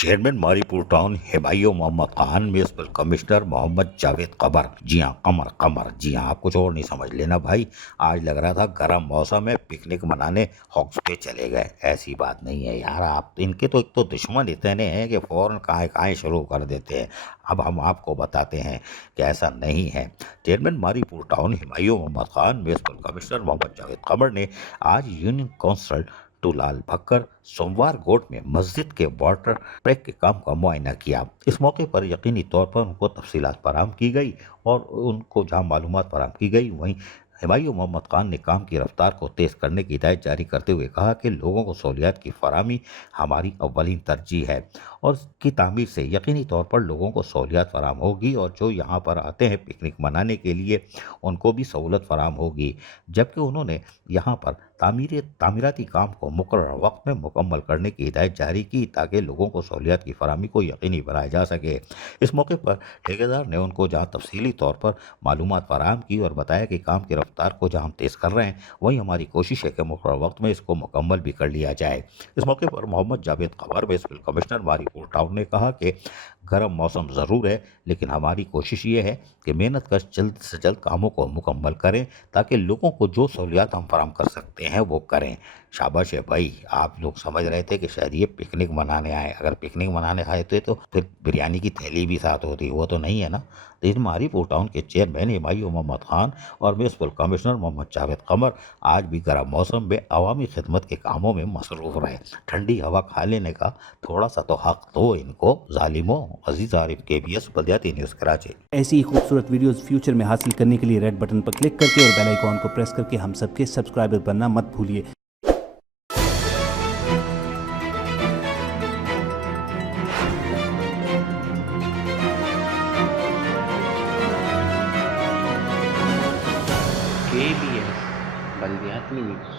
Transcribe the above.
Chairman ماری پور town ہبائیو Muhammad Khan, municipal commissioner محمد جاوید قمر۔ جی ہاں، قمر جی ہاں، آپ کچھ اور نہیں سمجھ لینا بھائی۔ آج لگ رہا تھا گرم موسم میں پکنک منانے ہاکس پہ چلے گئے، ایسی بات نہیں ہے یار۔ آپ ان کے تو ایک تو دشمن اتنے ہیں کہ فوراً کہیں شروع کر دیتے ہیں۔ اب ہم آپ کو بتاتے ہیں کہ ایسا نہیں ہے۔ چیئرمین ماری پور town ہبائیو Muhammad Khan, municipal commissioner محمد جاوید قمر نے آج یونین کونسل ٹو لال بھکر سوموار گوٹ میں مسجد کے واٹر ٹریک کے کام کا معائنہ کیا۔ اس موقع پر یقینی طور پر ان کو تفصیلات فراہم کی گئی اور ان کو جہاں معلومات فراہم کی گئی، وہیں ہبائیو محمد خان نے کام کی رفتار کو تیز کرنے کی ہدایت جاری کرتے ہوئے کہا کہ لوگوں کو سہولیات کی فراہمی ہماری اولین ترجیح ہے اور اس کی تعمیر سے یقینی طور پر لوگوں کو سہولیات فراہم ہوگی اور جو یہاں پر آتے ہیں پکنک منانے کے لیے ان کو بھی سہولت فراہم ہوگی، جبکہ انہوں نے یہاں پر تعمیراتی کام کو مقررہ وقت میں مکمل کرنے کی ہدایت جاری کی تاکہ لوگوں کو سہولیات کی فراہمی کو یقینی بنایا جا سکے۔ اس موقع پر ٹھیکیدار نے ان کو جہاں تفصیلی طور پر معلومات فراہم کی اور بتایا کہ کام کی رفتار کو جہاں ہم تیز کر رہے ہیں وہیں ہماری کوشش ہے کہ مقررہ وقت میں اس کو مکمل بھی کر لیا جائے۔ اس موقع پر محمد جاوید قمر، میونسپل کمشنر ماری پور ٹاؤن نے کہا کہ گرم موسم ضرور ہے لیکن ہماری کوشش یہ ہے کہ محنت کش جلد سے جلد کاموں کو مکمل کریں تاکہ لوگوں کو جو سہولیات ہم فراہم کر سکتے ہیں وہ کریں۔ شاباش ہے بھائی، آپ لوگ سمجھ رہے تھے کہ شاید یہ پکنک منانے آئے، اگر پکنک منانے آئے تھے تو پھر بریانی کی تھیلی بھی ساتھ ہوتی، وہ تو نہیں ہے نا۔ لیکن ماری پور ٹاؤن کے چیئرمین ہبائیو محمد خان اور میونسپل کمشنر محمد جاوید قمر آج بھی گرم موسم میں عوامی خدمت کے کاموں میں مصروف رہے۔ ٹھنڈی ہوا کھا لینے کا تھوڑا سا تو حق دو ان کو ظالموں۔ عزیز عارف، KBS بلدیاتی نیوز کراچی۔ ایسی ہی خوبصورت ویڈیوز فیوچر میں حاصل کرنے کے لیے ریڈ بٹن پر کلک کر کے اور بیل آئیکن کو پریس کر کے ہم سب کے سبسکرائبر بننا مت بھولیے۔ KBS بلدیاتی نیوز۔